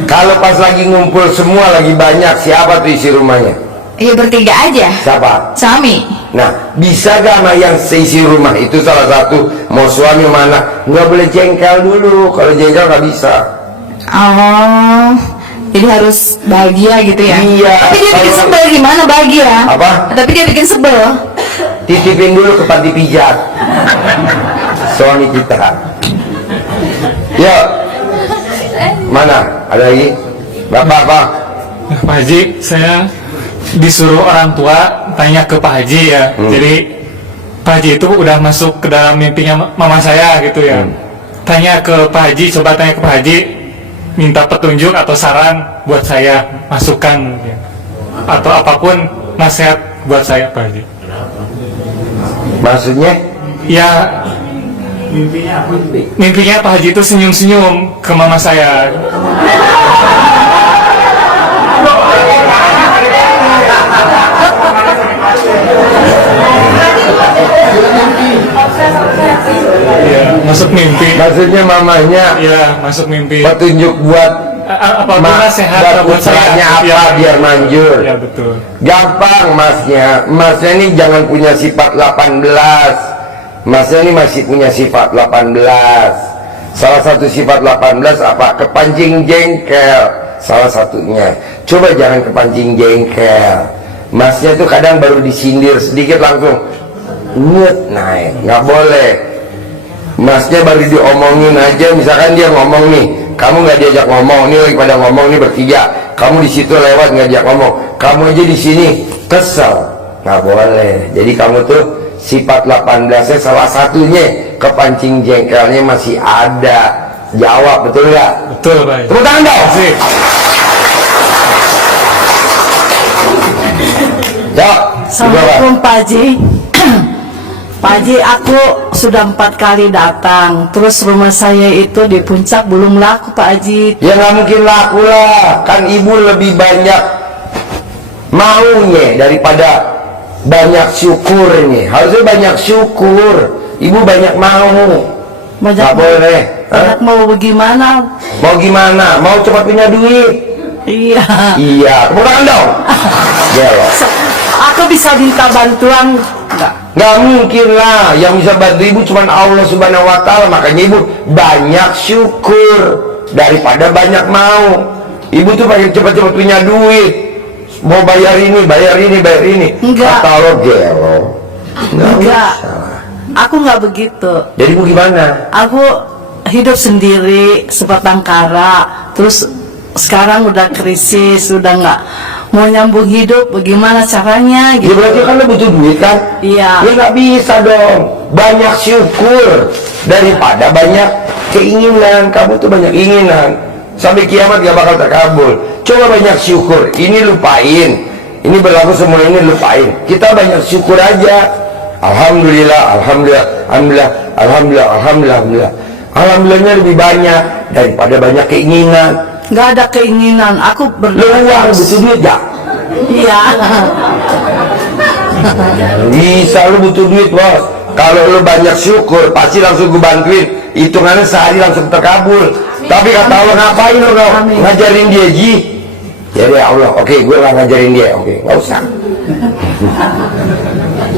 Kalau pas lagi ngumpul semua lagi banyak, siapa tuh isi rumahnya? Iya bertiga aja. Siapa? Suami. Nah, bisa gak sama yang seisi rumah itu salah satu, mau suami mana? Nggak boleh jengkel dulu, kalau jengkel nggak bisa. Oh, jadi harus bahagia gitu ya? Iya. Tapi dia bikin sebel gimana bahagia? Apa? Tapi dia bikin sebel. Titipin dulu ke panti pijat suami kita. Yuk, mana? Ada lagi? Bapak apa? Pak Haji, saya disuruh orang tua tanya ke Pak Haji ya. Jadi Pak Haji itu udah masuk ke dalam mimpinya mama saya gitu ya. Tanya ke Pak Haji, coba tanya ke Pak Haji, minta petunjuk atau saran buat saya, masukan ya. Atau apapun nasihat buat saya Pak Haji. Maksudnya? Ya mimpinya Pak Haji itu senyum-senyum ke mama saya. Ya, masuk mimpi. Maksudnya mamanya? Ya, masuk mimpi. Petunjuk buat apapun nasihat buat saya. apa biar manjur. Ya betul. Gampang masnya. Masnya ini jangan punya sifat 18. Masnya ini masih punya sifat 18. Salah satu sifat 18 apa? Kepancing jengkel. Salah satunya. Coba jangan kepancing jengkel. Masnya tuh kadang baru disindir sedikit langsung nyet naik, nggak boleh. Masnya baru diomongin aja, misalkan dia ngomong nih, kamu nggak diajak ngomong, ini lagi pada ngomong nih bertiga, kamu di situ lewat nggak diajak ngomong, kamu aja di sini kesel, nggak boleh. Jadi kamu tuh sifat 18-nya salah satunya kepancing jengkelnya masih ada. Jawab betul nggak? Betul Pak. Tepuk tangan dong. Ya, Assalamualaikum Pak Haji. Pak Haji, aku sudah 4 kali datang. Terus rumah saya itu di puncak belum laku Pak Haji. Ya nggak mungkin laku lah. Kan ibu lebih banyak maunya daripada banyak syukurnya. Harusnya banyak syukur. Ibu banyak mau. Nggak boleh. Banyak mau bagaimana? Mau gimana? Mau cepat punya duit? Iya. Iya. Tepuk tangan dong. Gelo. Aku bisa minta bantuan enggak? Nggak mungkin lah. Yang bisa bantu ibu cuma Allah Subhanahu Wa Taala. Makanya ibu banyak syukur daripada banyak mau. Ibu tuh pengen cepat-cepat punya duit. Mau bayar ini, bayar ini, bayar ini. Enggak. Kata lo gelo. Enggak. Aku nggak begitu. Jadi ibu gimana? Aku hidup sendiri sebatang kara. Terus sekarang udah krisis, udah nggak mau nyambung hidup. Bagaimana caranya? Ya berarti kan lo butuh duit kan? Iya. Ya nggak bisa dong. Banyak syukur daripada banyak keinginan. Kamu tuh banyak keinginan. Sampai kiamat gak bakal terkabul. Coba banyak syukur. Ini lupain. Ini berlaku semua, ini lupain. Kita banyak syukur aja. Alhamdulillah, alhamdulillah, alhamdulillah, alhamdulillah, alhamdulillah, alhamdulillah. Alhamdulillahnya lebih banyak daripada banyak keinginan. Nggak ada keinginan, aku Lu berdoa. uang butuh duit gak? Iya. Bisa, lu butuh duit bos. Kalau lu banyak syukur pasti langsung gue bantuin. Hitungannya sehari langsung terkabul. Tapi kata Allah, ngapain lu ngajarin dia Ji? Ya deh Allah, oke gue gak ngajarin dia. Oke, gak usah.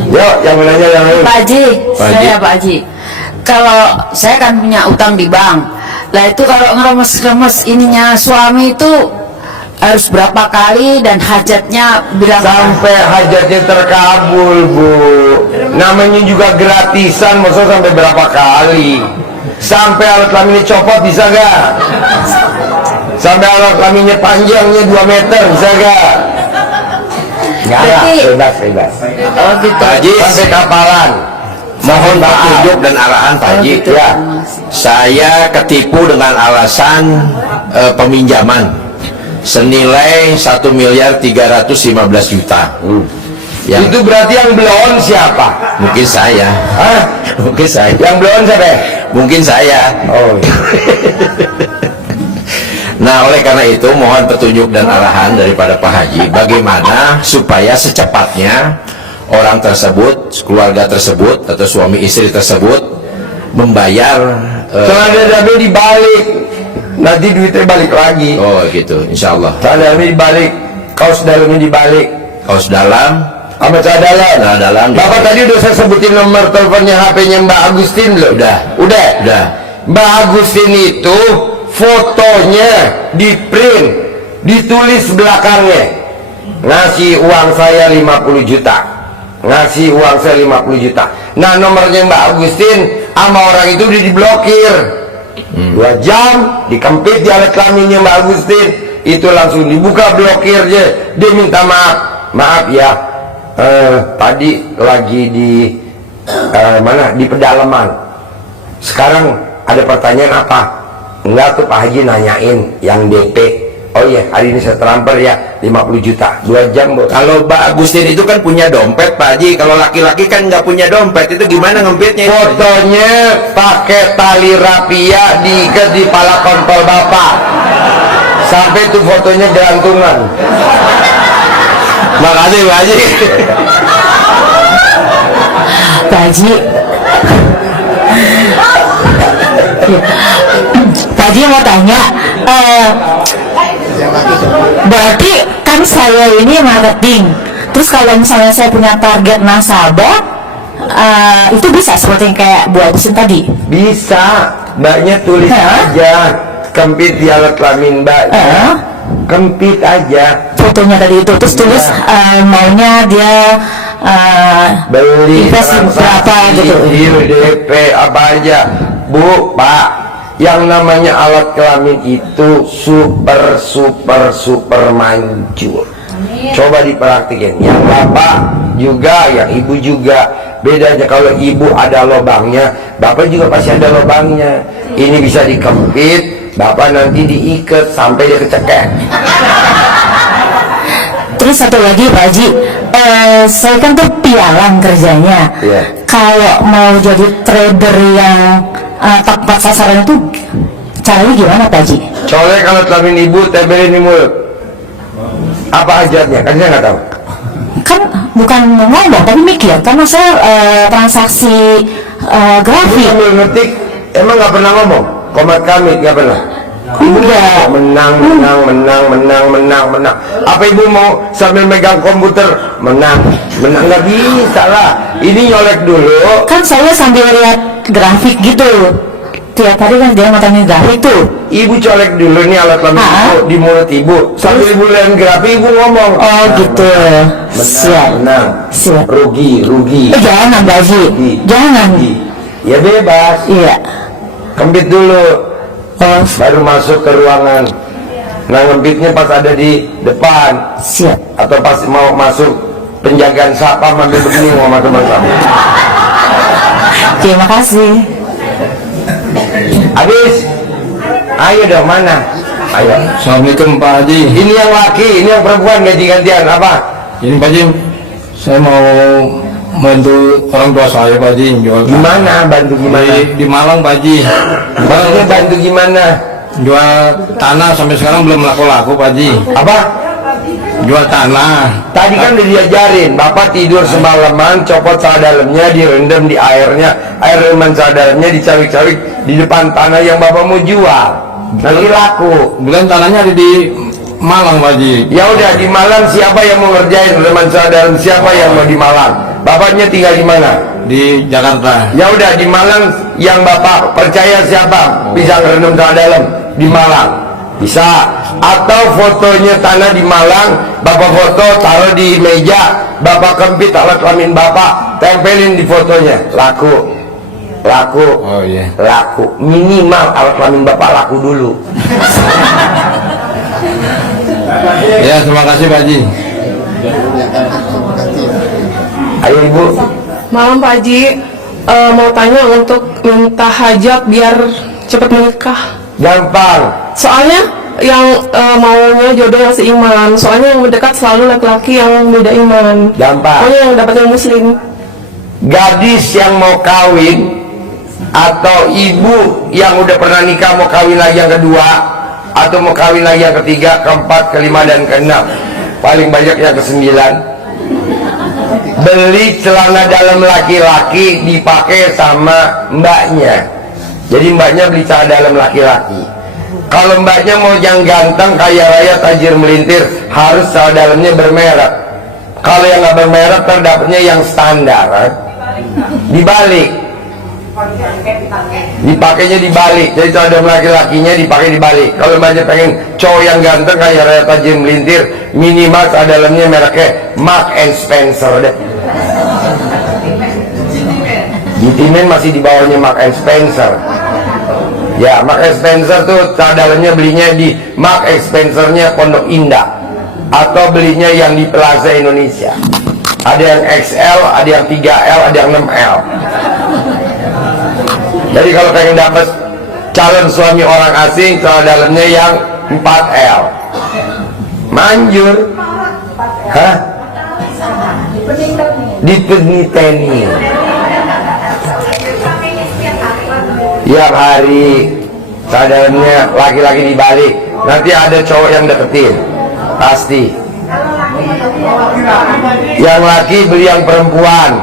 Yuk, yang nanya yang lain. Pak Haji, Pak Haji. saya Pak Haji. Kalau saya kan punya utang di bank, lah itu kalau ngeremes-remes ininya suami itu harus berapa kali dan hajatnya bilang Sampai hajatnya terkabul bu. Namanya juga gratisan, maksudnya sampai berapa kali? Sampai alat kelaminnya copot bisa gak? Sampai alat kelaminnya panjangnya 2 meter bisa gak? Enggak lah, bebas, bebas. oh gitu. Pak Haji, Sampai kapalan. mohon petunjuk dan arahan Pak Haji. Ya, Saya ketipu dengan alasan peminjaman senilai 1.315.000.000. Yang itu berarti yang belon siapa? mungkin saya. Hah? Mungkin saya. Yang belon siapa? Mungkin saya. Oh, Nah, oleh karena itu mohon petunjuk dan arahan daripada Pak Haji bagaimana supaya secepatnya orang tersebut, keluarga tersebut atau suami istri tersebut membayar celana dibalik, nanti duitnya balik lagi. oh gitu, insya Allah. Celana dibalik, kaos dalamnya dibalik, Kaos dalam, sama celana dalam. celana dalam. Bapak tadi udah saya sebutin nomor teleponnya, HP-nya Mbak Agustin loh. Udah. Udah. Mbak Agustin itu fotonya di print, ditulis belakangnya, ngasih uang saya 50 juta, ngasih uang saya 50 juta. Nah nomornya Mbak Agustin sama orang itu udah diblokir. 2 jam dikempit di alat kelaminnya Mbak Agustin, itu langsung dibuka blokirnya. Dia minta maaf ya, tadi lagi di mana, di pedalaman. Sekarang ada pertanyaan apa? Enggak tuh Pak Haji nanyain yang DP. Oh iya, hari ini saya transfer ya 50 juta 2 jam bos. Kalau Mbak Agustin itu kan punya dompet Pak Haji. Kalau laki-laki kan nggak punya dompet, itu gimana ngempitnya? Fotonya pakai tali rapia diikat di pala kontol bapak, sampai tuh fotonya gelantungan. Makasih Pak Haji. Pak Haji. Pak Haji mau tanya, berarti kan saya ini marketing, terus kalau misalnya saya punya target nasabah, itu bisa seperti yang kayak Bu Agustin tadi? Bisa, mbaknya tulis aja, kempit di alat kelamin mbaknya, kempit aja fotonya tadi itu, terus tulis maunya dia beli invest berapa gitu. DP apa aja. Bu, Pak, yang namanya alat kelamin itu super manjur. Coba dipraktikin. Yang bapak juga, yang ibu juga. Bedanya kalau ibu ada lubangnya, bapak juga pasti ada lubangnya. Ini bisa dikempit, bapak nanti diikat sampai dia kecekek. Terus satu lagi Pak Haji, saya kan tuh pialang kerjanya. Iya. Kalau mau jadi trader yang tepat sasaran itu caranya gimana Pak Haji? Colek kalau kelamin ibu, tebelin di mulut. Apa ajarnya? Kan saya nggak tahu. Kan bukan ngomong tapi mikir, karena saya transaksi grafik. Sambil ngetik, emang nggak pernah ngomong. Komat kami nggak pernah. Ibu Enggak. menang. Apa ibu mau sambil megang komputer menang? Nggak bisa lah. Ini nyolek dulu. Kan saya sambil lihat grafik gitu. Tiap hari kan dia matangin grafik tuh. Ibu colek dulu nih alat kelamin ibu di mulut ibu. Sambil ibu lihat grafik ibu ngomong. Oh gitu. Siap. Menang. Siap. Rugi. Jangan Pak Haji. Jangan. Ya bebas. Iya. Kempit dulu. Baru masuk ke ruangan. Nah ngempitnya pas ada di depan. Siap. Atau pas mau masuk penjagaan sapam ambil begini sama teman kamu. Terima kasih. Habis. Ayo dong, mana? Ayo. Assalamualaikum Pak Haji. Ini yang laki, ini yang perempuan ganti-gantian apa? Ini Pak Haji, saya mau bantu orang tua saya Pak Haji jual. Gimana? Bantu gimana? Di Malang Pak Haji. Maksudnya bantu gimana? Jual tanah sampai sekarang belum laku-laku Pak Haji. Apa? Jual tanah. Tadi kan udah diajarin, Bapak tidur semalaman, copot celana dalamnya, direndam di airnya, air rendaman celana dalamnya dicawik-cawik di depan tanah yang Bapak mau jual. Nanti laku. Bukan tanahnya ada di Malang Pak Haji. Ya udah, di Malang siapa yang mau ngerjain rendaman celana dalam? Siapa yang mau di Malang? Bapaknya tinggal di mana? Di Jakarta. Ya udah, di Malang yang Bapak percaya siapa bisa ngerendam celana dalam? Di Malang. Bisa. Atau fotonya tanah di Malang, Bapak foto, taruh di meja, Bapak kempit alat kelamin Bapak, tempelin di fotonya, laku. Oh iya. Laku. Minimal alat kelamin Bapak laku dulu. Ya, terima kasih Pak Haji. Ayo Ibu. Malam Pak Haji, mau tanya untuk minta hajat biar cepat menikah. Gampang. Soalnya yang maunya jodoh yang seiman. Soalnya yang mendekat selalu laki-laki yang beda iman. Gampang. Pokoknya yang dapat yang muslim. Gadis yang mau kawin atau ibu yang udah pernah nikah mau kawin lagi yang kedua, atau mau kawin lagi yang ketiga, keempat, kelima, dan keenam, paling banyak yang kesembilan, beli celana dalam laki-laki dipakai sama mbaknya. Jadi mbaknya beli celana dalam laki-laki. Kalau mbaknya mau yang ganteng, kaya raya, tajir melintir, harus celana dalamnya bermerek. Kalau yang nggak bermerek, terdapatnya yang standar. Dibalik, dipakainya dibalik. Jadi celana dalam laki-lakinya dipakai dibalik. Kalau mbaknya pengen cowok yang ganteng, kaya raya, tajir melintir, minimal celana dalamnya mereknya Mark and Spencer deh. Gitimen masih di bawahnya Mark and Spencer. Ya, Mark and Spencer tuh dalamnya belinya di Mark and Spencer-nya Pondok Indah, atau belinya yang di Plaza Indonesia. Ada yang XL, ada yang 3L, ada yang 6L. Jadi kalau pengen dapat calon suami orang asing, celana dalamnya yang 4L. Manjur. Hah? Dipeniteni. Tiap hari cadangannya laki-laki dibalik, nanti ada cowok yang deketin, pasti. Yang laki beli yang perempuan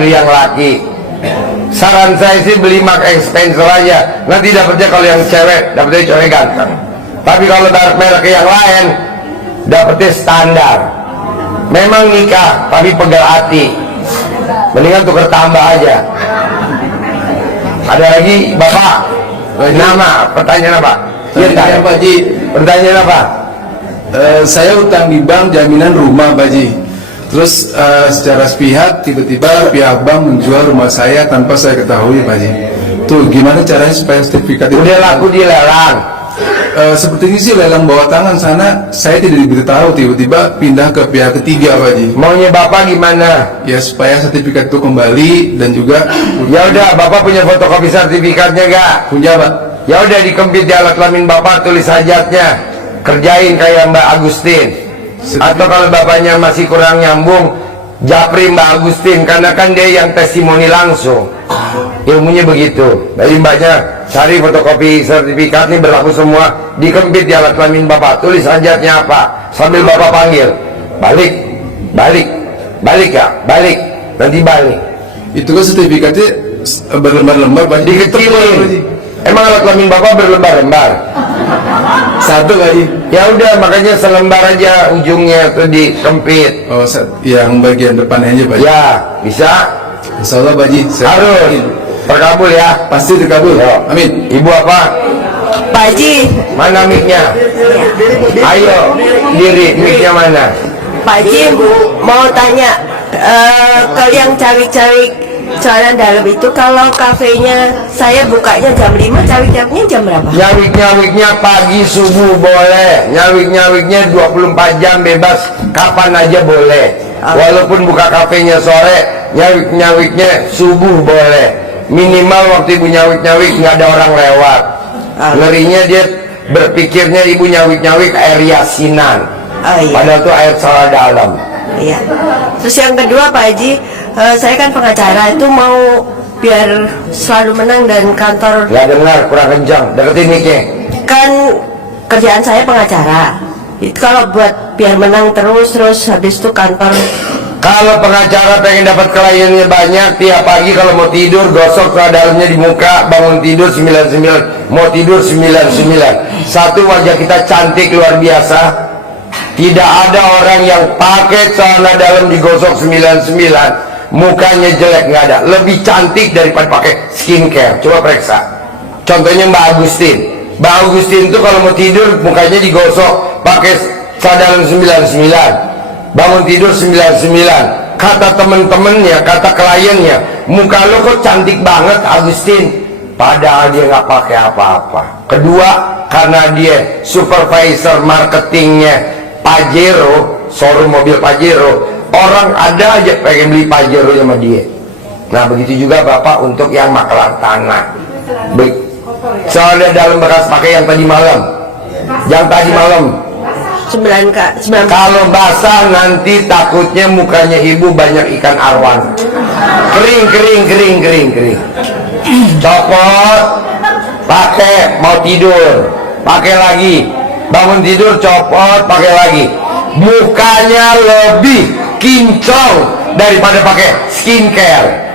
beli yang laki. Saran saya sih beli Mark and Spencer aja, nanti dapetnya kalau yang cewek dapetnya cewek ganteng. Tapi kalau merek yang lain dapetnya standar. Memang nikah tapi pegal hati, mendingan tuker tambah aja. Ada lagi Bapak? Nama, pertanyaan apa? Pertanyaan Pak Haji. Pertanyaan apa? Saya utang di bank jaminan rumah Pak Haji. Terus secara sepihak tiba-tiba pihak bank menjual rumah saya tanpa saya ketahui Pak Haji. Tuh gimana caranya supaya sertifikat itu udah laku di lelang? Sepertinya sih lelang bawah tangan sana, saya tidak diberitahu, tiba-tiba pindah ke pihak ketiga Pak Haji. Maunya Bapak gimana? Ya supaya sertifikat itu kembali dan juga. Ya udah, Bapak punya fotokopi sertifikatnya gak? Punya Pak. Ya udah, dikempit di alat kelamin Bapak, tulis hajatnya, kerjain kayak Mbak Agustin. Atau kalau Bapaknya masih kurang nyambung, japri Mbak Agustin, karena kan dia yang testimoni langsung. Ilmunya begitu. Dari Mbaknya cari fotokopi sertifikat ini berlaku semua, dikempit di alat kelamin Bapak, tulis hajatnya apa, sambil Bapak panggil, balik, ya, balik, nanti balik. Itu kan sertifikatnya berlembar-lembar Pak Haji. Dikecilin. Emang alat kelamin Bapak berlembar-lembar? Satu Pak Haji. Ya udah, makanya selembar aja ujungnya tuh dikempit. Oh, yang bagian depannya aja Pak Haji. Ya, bisa. Insya Allah Pak Haji. Harus terkabul ya. Pasti terkabul. Yo. Amin. Ibu apa? Pak Haji. Mana mic-nya? Ayo, diri, mic-nya mana? Pak Haji, mau tanya, kalau yang cawik-cawik celana dalam itu, kalau kafenya saya bukanya jam 5, cawik-cawiknya jam berapa? Nyawik-nyawiknya pagi subuh boleh, nyawik-nyawiknya 24 jam bebas, kapan aja boleh. Walaupun buka kafenya sore, nyawik-nyawiknya subuh boleh. Minimal waktu ibu nyawik-nyawik nggak ada orang lewat. Ngerinya dia berpikirnya ibu nyawik-nyawik air yasinan. Oh, iya. Padahal itu air salah dalam. Iya. Terus yang kedua Pak Haji, saya kan pengacara, itu mau biar selalu menang dan kantor. Nggak dengar, kurang kencang, deketin mic-nya. Kan kerjaan saya pengacara. Itu kalau buat biar menang terus habis itu kantor. Kalau pengacara pengen dapat kliennya banyak, tiap pagi kalau mau tidur gosok ke dalamnya di muka, bangun tidur 99, mau tidur 99. Satu, wajah kita cantik luar biasa. Tidak ada orang yang pakai celana dalam digosok 99 mukanya jelek, nggak ada. Lebih cantik daripada pakai skincare. Coba periksa. Contohnya Mbak Agustin. Mbak Agustin itu kalau mau tidur mukanya digosok pakai celana dalam 99. Bangun tidur 99. Kata temen-temennya, kata kliennya, muka lo kok cantik banget Agustin, padahal dia nggak pakai apa-apa. Kedua, karena dia supervisor marketingnya Pajero, showroom mobil Pajero, orang ada aja pengen beli Pajero sama dia. Nah begitu juga Bapak untuk yang makelar tanah. Soalnya dalam bekas pakai yang tadi malam, yang tadi malam 9 Kak. Kalau basah nanti takutnya mukanya ibu banyak ikan arwan. Kering. Copot, pakai, mau tidur, pakai lagi. Bangun tidur, copot, pakai lagi. Mukanya lebih kinclong daripada pakai skincare.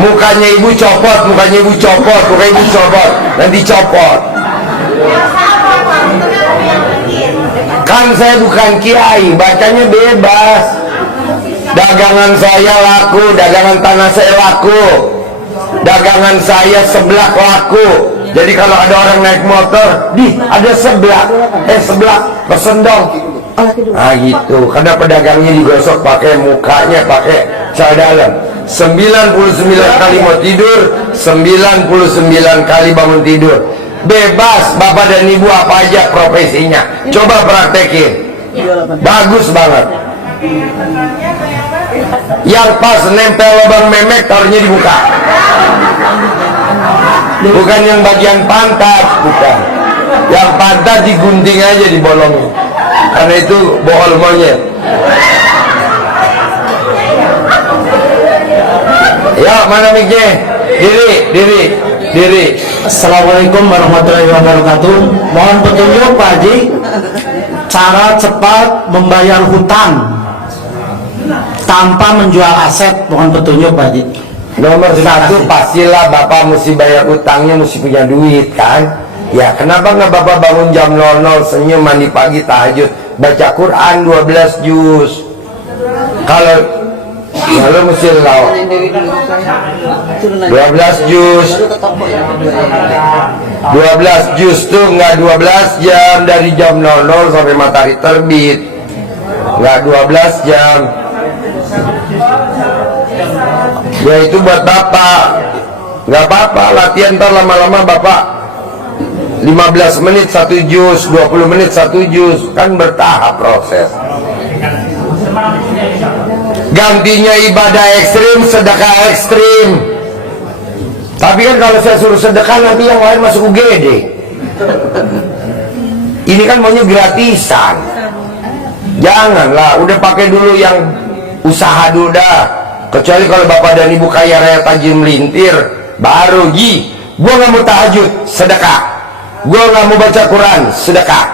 Mukanya ibu copot, nanti copot. Kan saya bukan kiai, bacanya bebas. Dagangan saya laku, dagangan tanah saya laku, dagangan saya seblak laku. Jadi kalau ada orang naik motor, ada seblak, pesen dong. Nah gitu, karena pedagangnya digosok pakai mukanya, pakai celana dalam. 99 kali mau tidur, 99 kali bangun tidur. Bebas Bapak dan Ibu apa aja profesinya, coba praktekin, bagus banget. Yang pas nempel lubang memek taruhnya di muka, bukan yang bagian pantat, bukan. Yang pantat digunting aja, dibolongin, karena itu bohol monyet. Ya mana mic-nya? Diri. Assalamualaikum warahmatullahi wabarakatuh. Mohon petunjuk Pak Haji, cara cepat membayar hutang tanpa menjual aset. Mohon petunjuk Pak Haji. Nomor satu, pastilah Bapak mesti bayar utangnya, mesti punya duit kan. Ya kenapa nggak Bapak bangun jam 00, senyum, mandi pagi, tahajud, baca Quran 12 juz. Kalau lo mesti lawan 12 juz. 12 juz tuh nggak 12 jam, dari jam 00 sampai matahari terbit, nggak 12 jam. Ya itu buat Bapak, nggak apa-apa latihan, ntar lama-lama Bapak 15 menit 1 juz, 20 menit 1 juz, kan bertahap proses. Gantinya ibadah ekstrim, sedekah ekstrim. Tapi kan kalau saya suruh sedekah nanti yang lain masuk UGD. Ini kan maunya gratisan. Janganlah, udah pakai dulu yang usaha dulu dah. Kecuali kalau Bapak dan Ibu kaya raya tajir melintir, baru gua nggak mau tahajud, sedekah. Gua nggak mau baca Quran, sedekah.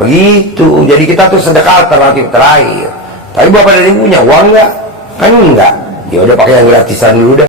Begitu. Jadi kita tuh sedekah alternatif terakhir. Tapi Bapak dan Ibu punya uang nggak? Kan enggak. Ya udah pakai yang gratisan dulu dah.